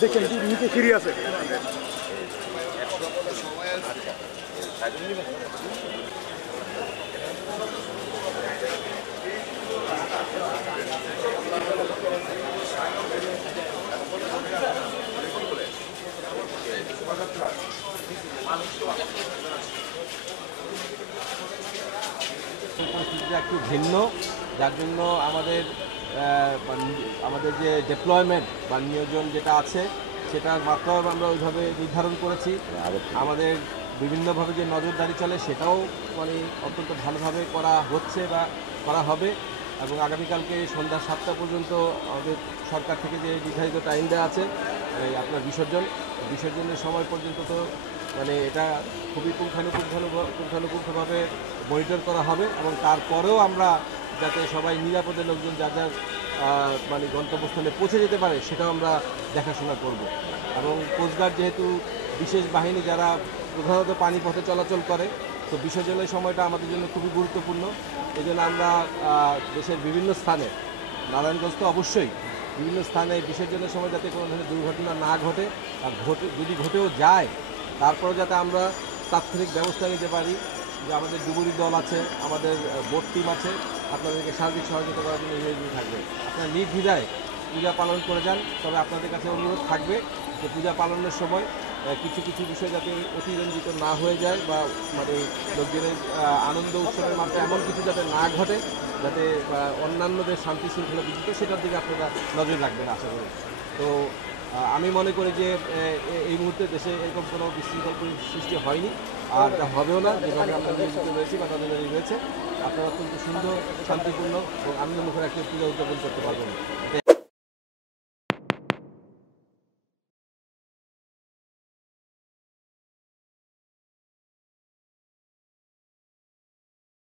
দেখেন নিচে সিঁড়ি আছে। একটু ভিন্ন, যার জন্য আমাদের যে ডেপ্লয়মেন্ট বা নিয়োজন যেটা আছে সেটার মাত্রাও আমরা ওইভাবে নির্ধারণ করেছি। আমাদের বিভিন্নভাবে যে নজরদারি চলে সেটাও অত্যন্ত ভালোভাবে করা হচ্ছে বা করা হবে। এবং আগামীকালকে সন্ধ্যা 7টা পর্যন্ত আমাদের সরকার থেকে যে নির্ধারিত টাইম দেওয়া আছে আপনার বিসর্জনের সময় পর্যন্ত তো এটা খুবই পুঙ্খানুপুঙ্খভাবে মনিটর করা হবে। এবং তারপরেও আমরা যাতে সবাই নিরাপদে লোকজন যার গন্তব্যস্থলে পৌঁছে যেতে পারে সেটাও আমরা দেখাশোনা করব। এবং কোস্টগার্ড যেহেতু বিশেষ বাহিনী যারা প্রধানত পানিপথে চলাচল করে, তো বিসর্জনের সময়টা আমাদের জন্য খুবই গুরুত্বপূর্ণ। এই জন্য আমরা দেশের বিভিন্ন স্থানে, নারায়ণগঞ্জ তো অবশ্যই, বিভিন্ন স্থানে বিসর্জনের সময় যাতে কোনো ধরনের দুর্ঘটনা না ঘটে, আর যদি ঘটেও যায় তারপরে যাতে আমরা তাৎক্ষণিক ব্যবস্থা নিতে পারি। যে আমাদের ডুবুরি দল আছে, আমাদের বোট টিম আছে, আপনাদেরকে সার্বিক সহযোগিতা করার জন্য নিয়োজিত থাকবে। আপনারা নির্দ্বিধায় পূজা পালন করে যান। তবে আপনাদের কাছে অনুরোধ থাকবে যে পূজা পালনের সময় কিছু বিষয় যাতে অতিরঞ্জিত না হয়ে যায় বা লোকজনের আনন্দ উৎসবের মাত্রা এমন কিছু যাতে না ঘটে, যাতে অন্যান্যদের শান্তি শৃঙ্খলা বিঘ্নিত, সেটার দিকে আপনারা নজর রাখবেন আশা করি। তো আমি মনে করি যে এই মুহূর্তে দেশে এরকম কোনো বিশৃঙ্খল সৃষ্টি হয়নি, আর হবেও না। যেভাবে আমরা নিয়োজিত রয়েছি বা নজরদারি রয়েছে, আপনারা অত্যন্ত সুন্দর, শান্তিপূর্ণ এবং আনন্দমুখর একটা পূজা উদযাপন করতে পারবেন।